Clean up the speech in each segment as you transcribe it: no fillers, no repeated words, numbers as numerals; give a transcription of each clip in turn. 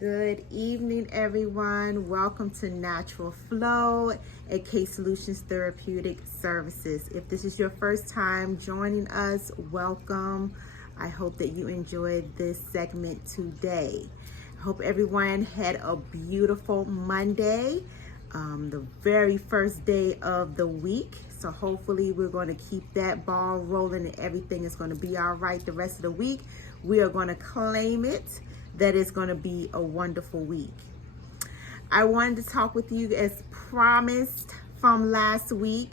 Good evening, everyone. Welcome to Natural Flow at Solutions Therapeutic Services. If this is your first time joining us, welcome. I hope that you enjoyed this segment today. I hope everyone had a beautiful Monday, the very first day of the week. So hopefully we're going to keep that ball rolling and everything is going to be all right the rest of the week. We are going to claim it that it's going to be a wonderful week. I wanted to talk with you as promised from last week.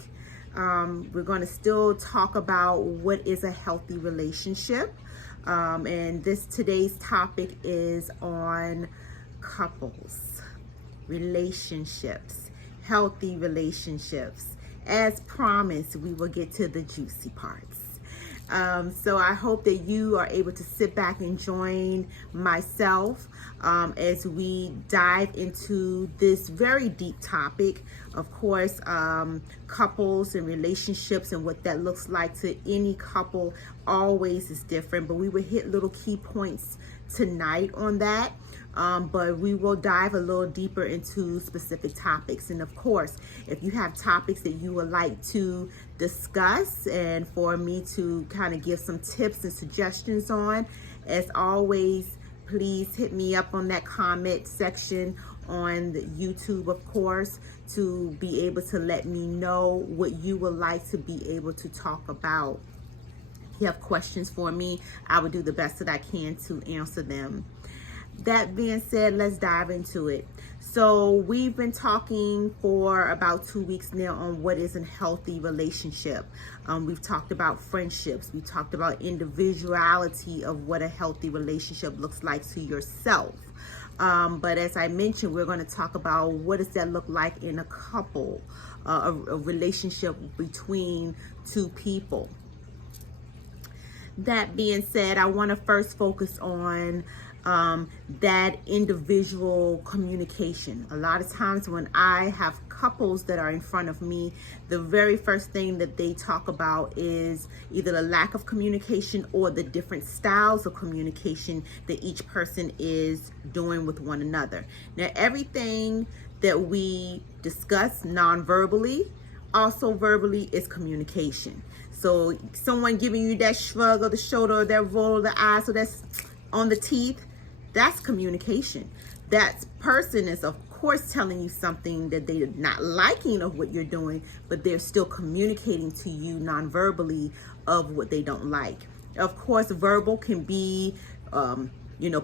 We're going to still talk about what is a healthy relationship. And today's topic is on couples, relationships, healthy relationships. As promised, we will get to the juicy parts. So I hope that you are able to sit back and join myself as we dive into this very deep topic. Of course, couples and relationships and what that looks like to any couple always is different, but we will hit little key points tonight on that. But we will dive a little deeper into specific topics. And of course, if you have topics that you would like to discuss and for me to kind of give some tips and suggestions on, as always, please hit me up on that comment section on the YouTube, of course, to be able to let me know what you would like to be able to talk about. If you have questions for me, I will do the best that I can to answer them. That being said, let's dive into it. So we've been talking for about 2 weeks now on what is a healthy relationship. We've talked about friendships. We talked about individuality of what a healthy relationship looks like to yourself. But as I mentioned, we're going to talk about what does that look like in a couple, a relationship between two people. That being said, I want to first focus on that individual communication. A lot of times when I have couples that are in front of me, the very first thing that they talk about is either the lack of communication or the different styles of communication that each person is doing with one another. Now, everything that we discuss non-verbally, also verbally, is communication. So someone giving you that shrug of the shoulder, or that roll of the eyes, or that's on the teeth, that's communication. That person is, of course, telling you something that they're not liking of what you're doing, but they're still communicating to you non-verbally of what they don't like. Of course, verbal can be,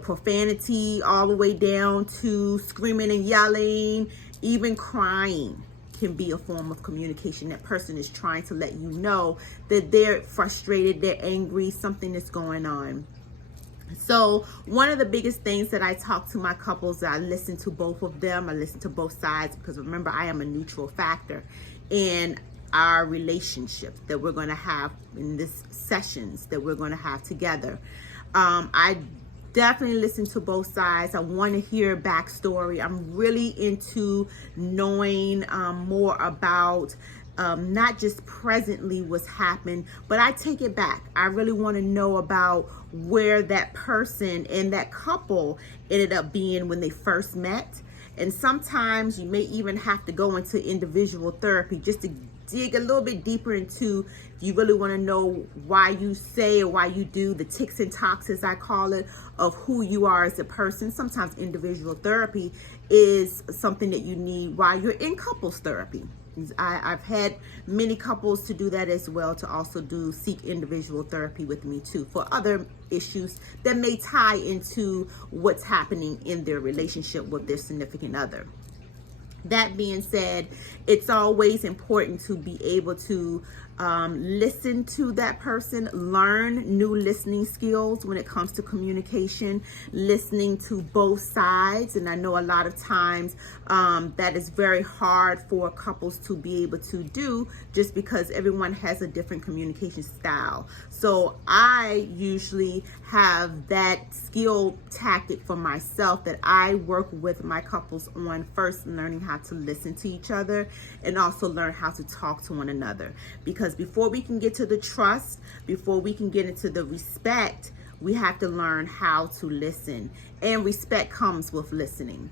profanity all the way down to screaming and yelling, even crying can be a form of communication. That person is trying to let you know that they're frustrated, they're angry, something is going on. So one of the biggest things that I talk to my couples, I listen to both of them. I listen to both sides because remember, I am a neutral factor in our relationship that we're going to have in this sessions that we're going to have together. I definitely listen to both sides. I want to hear backstory. I'm really into knowing more about not just presently what's happened, but I take it back. I really want to know about where that person and that couple ended up being when they first met. And sometimes you may even have to go into individual therapy just to dig a little bit deeper into, if you really want to know why you say or why you do the ticks and talks, as I call it, of who you are as a person. Sometimes individual therapy is something that you need while you're in couples therapy. I've had many couples to do that as well, to also seek individual therapy with me too for other issues that may tie into what's happening in their relationship with their significant other. That being said, it's always important to be able to listen to that person, learn new listening skills when it comes to communication, listening to both sides. And I know a lot of times that is very hard for couples to be able to do just because everyone has a different communication style. So I usually have that skill tactic for myself that I work with my couples on, first learning how to listen to each other and also learn how to talk to one another. Because before we can get to the trust, before we can get into the respect, we have to learn how to listen, and respect comes with listening.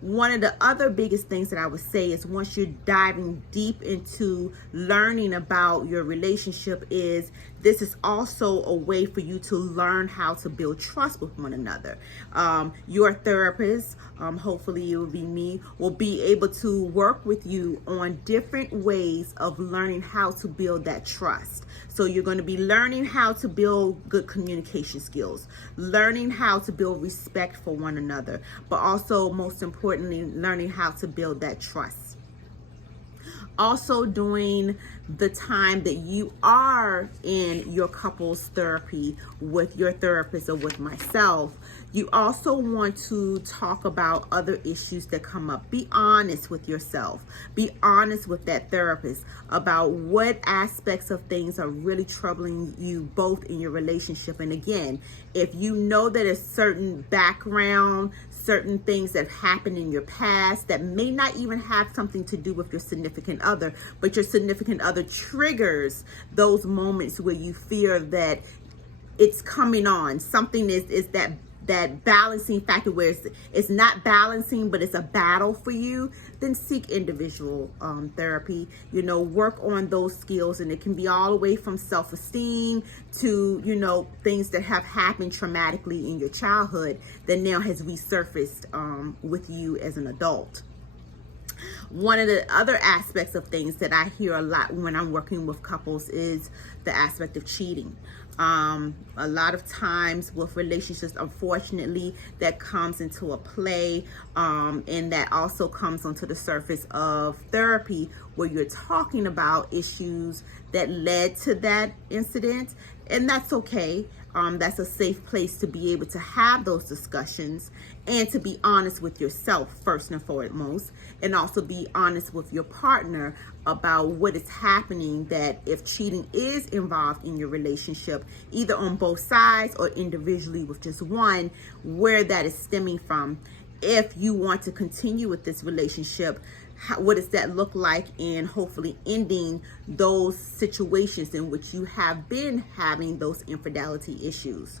One of the other biggest things that I would say is, once you're diving deep into learning about your relationship, is this is also a way for you to learn how to build trust with one another. Your therapist, hopefully it will be me, will be able to work with you on different ways of learning how to build that trust. So you're going to be learning how to build good communication skills, learning how to build respect for one another, but also, most importantly, learning how to build that trust. Also, during the time that you are in your couples therapy with your therapist or with myself, you also want to talk about other issues that come up. Be honest with yourself. Be honest with that therapist about what aspects of things are really troubling you both in your relationship. And again, if you know that a certain background, certain things that happened in your past that may not even have something to do with your significant other, but your significant other triggers those moments where you fear that it's coming on. Something is that balancing factor where it's not balancing, but it's a battle for you, then seek individual therapy. Work on those skills, and it can be all the way from self-esteem to, things that have happened traumatically in your childhood that now has resurfaced with you as an adult. One of the other aspects of things that I hear a lot when I'm working with couples is the aspect of cheating. A lot of times with relationships, unfortunately, that comes into a play, and that also comes onto the surface of therapy, where you're talking about issues that led to that incident, and that's okay. That's a safe place to be able to have those discussions and to be honest with yourself first and foremost, and also be honest with your partner about what is happening, that if cheating is involved in your relationship, either on both sides or individually with just one, where that is stemming from. If you want to continue with this relationship, what does that look like in hopefully ending those situations in which you have been having those infidelity issues?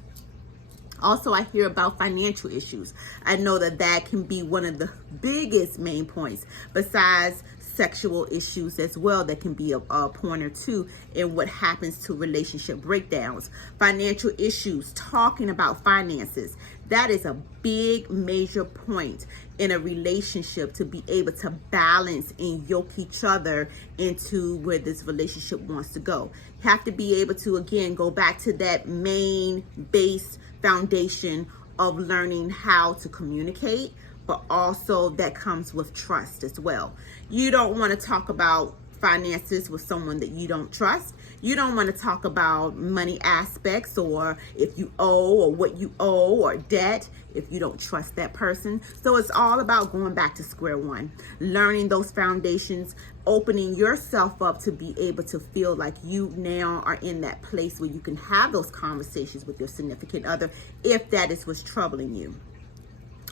Also, I hear about financial issues. I know that can be one of the biggest main points, besides sexual issues as well, that can be a point or two in what happens to relationship breakdowns. Financial issues, talking about finances, that is a big major point in a relationship, to be able to balance and yoke each other into where this relationship wants to go. You have to be able to, again, go back to that main base foundation of learning how to communicate, but also that comes with trust as well. You don't want to talk about finances with someone that you don't trust. You don't want to talk about money aspects, or if you owe, or what you owe, or debt, if you don't trust that person. So it's all about going back to square one, learning those foundations, opening yourself up to be able to feel like you now are in that place where you can have those conversations with your significant other, if that is what's troubling you.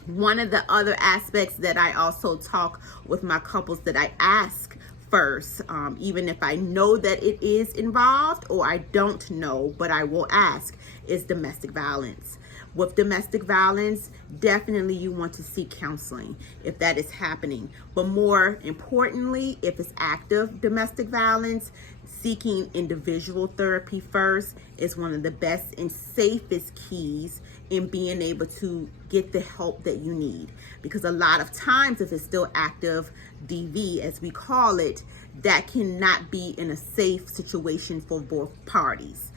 One of the other aspects that I also talk with my couples, that I ask first, even if I know that it is involved, or I don't know, but I will ask, is domestic violence. With domestic violence, definitely you want to seek counseling if that is happening. But more importantly, if it's active domestic violence, seeking individual therapy first is one of the best and safest keys in being able to get the help that you need. Because a lot of times, if it's still active DV, as we call it, that cannot be in a safe situation for both parties,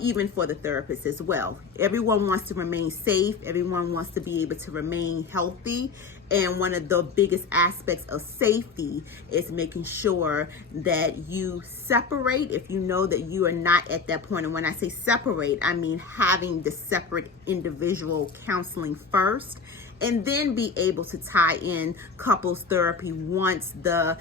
even for the therapist as well. Everyone wants to remain safe. Everyone wants to be able to remain healthy. And one of the biggest aspects of safety is making sure that you separate if you know that you are not at that point. And when I say separate, I mean having the separate individual counseling first, and then be able to tie in couples therapy once the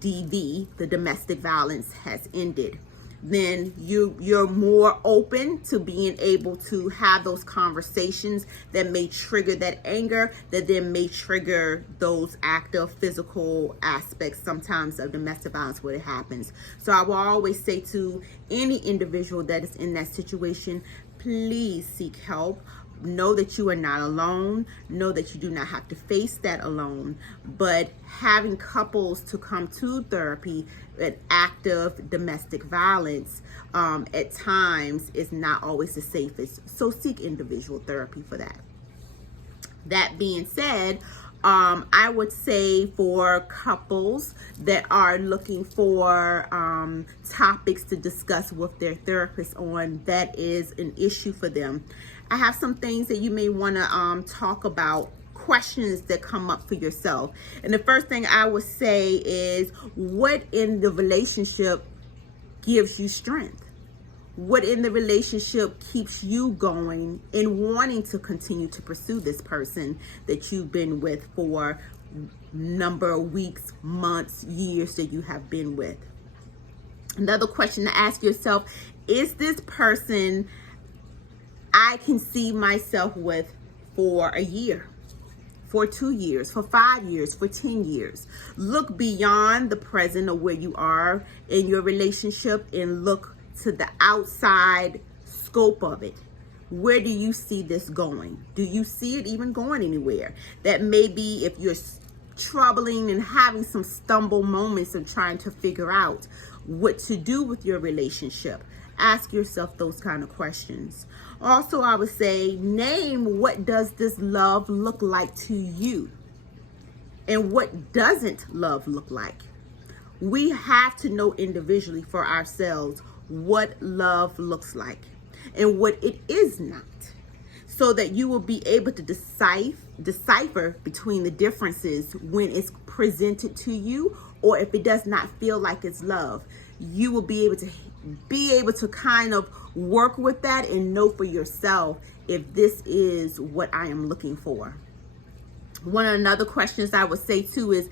DV, the domestic violence, has ended. Then you're more open to being able to have those conversations that may trigger that anger, that then may trigger those active physical aspects sometimes of domestic violence where it happens. So I will always say to any individual that is in that situation, please seek help. Know that you are not alone. Know that you do not have to face that alone. But having couples to come to therapy at active domestic violence at times is not always the safest. So seek individual therapy for that. That being said, I would say for couples that are looking for topics to discuss with their therapist on that is an issue for them, I have some things that you may want to talk about, questions that come up for yourself. And the first thing I would say is, what in the relationship gives you strength? What in the relationship keeps you going and wanting to continue to pursue this person that you've been with for number of weeks, months, years that you have been with? Another question to ask yourself, is this person I can see myself with for a year, for 2 years, for 5 years, for 10 years? Look beyond the present of where you are in your relationship and look to the outside scope of it. Where do you see this going? Do you see it even going anywhere? That may be if you're troubling and having some stumble moments of trying to figure out what to do with your relationship. Ask yourself those kind of questions. Also, I would say, name what does this love look like to you? And what doesn't love look like? We have to know individually for ourselves what love looks like and what it is not, so that you will be able to decipher between the differences when it's presented to you, or if it does not feel like it's love. You will be able to kind of work with that and know for yourself if this is what I am looking for. One of another questions I would say too is,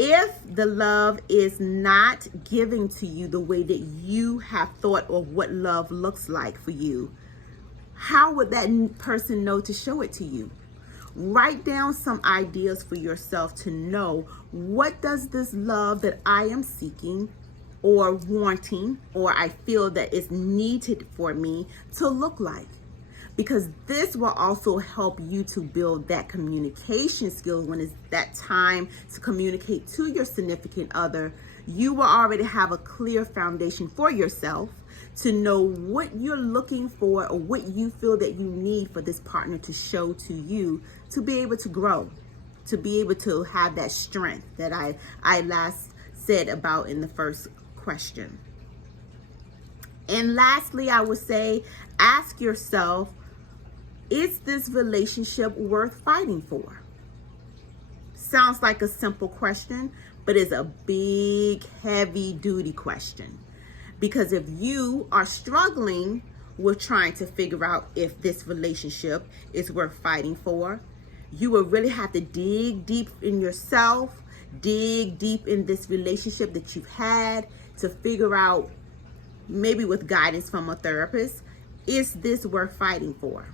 if the love is not giving to you the way that you have thought of what love looks like for you, how would that person know to show it to you? Write down some ideas for yourself to know, what does this love that I am seeking or wanting, or I feel that is needed for me to look like? Because this will also help you to build that communication skills when it's that time to communicate to your significant other. You will already have a clear foundation for yourself to know what you're looking for or what you feel that you need for this partner to show to you to be able to grow, to be able to have that strength that I last said about in the first question. And lastly, I would say, ask yourself, is this relationship worth fighting for? Sounds like a simple question, but it's a big, heavy duty question. Because if you are struggling with trying to figure out if this relationship is worth fighting for, you will really have to dig deep in yourself, dig deep in this relationship that you've had to figure out, maybe with guidance from a therapist, is this worth fighting for?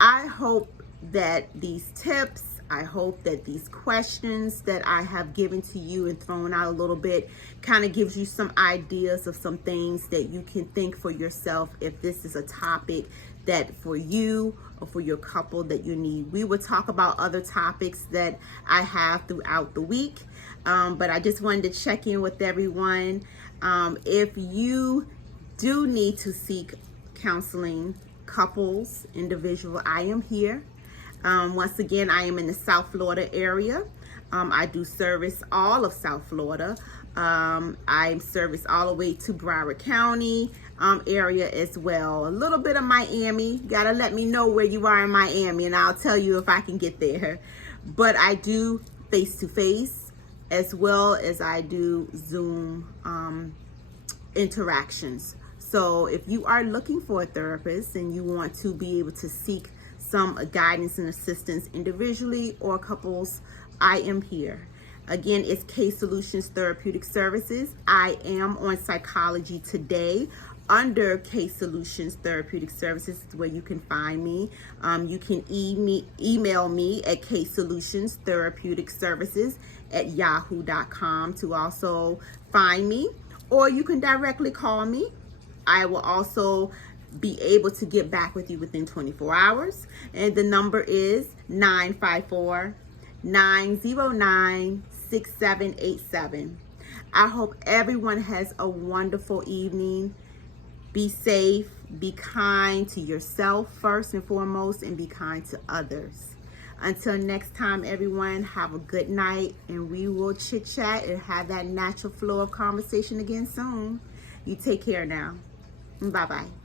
I hope that these tips, I hope that these questions that I have given to you and thrown out a little bit kind of gives you some ideas of some things that you can think for yourself if this is a topic that for you or for your couple that you need. We will talk about other topics that I have throughout the week, but I just wanted to check in with everyone. If you do need to seek counseling, couples, individual, I am here. Once again, I am in the South Florida area. I do service all of South Florida. I service all the way to Broward County area as well. A little bit of Miami. Gotta let me know where you are in Miami and I'll tell you if I can get there. But I do face-to-face as well as I do Zoom interactions. So if you are looking for a therapist and you want to be able to seek some guidance and assistance individually or couples, I am here. Again, it's Solutions Therapeutic Services. I am on Psychology Today under Solutions Therapeutic Services is where you can find me. You can email me at ksolutionstherapeuticservices@yahoo.com to also find me, or you can directly call me. I will also be able to get back with you within 24 hours. And the number is 954-909-6787. I hope everyone has a wonderful evening. Be safe, be kind to yourself first and foremost, and be kind to others. Until next time, everyone, have a good night, and we will chit chat and have that natural flow of conversation again soon. You take care now. Bye-bye.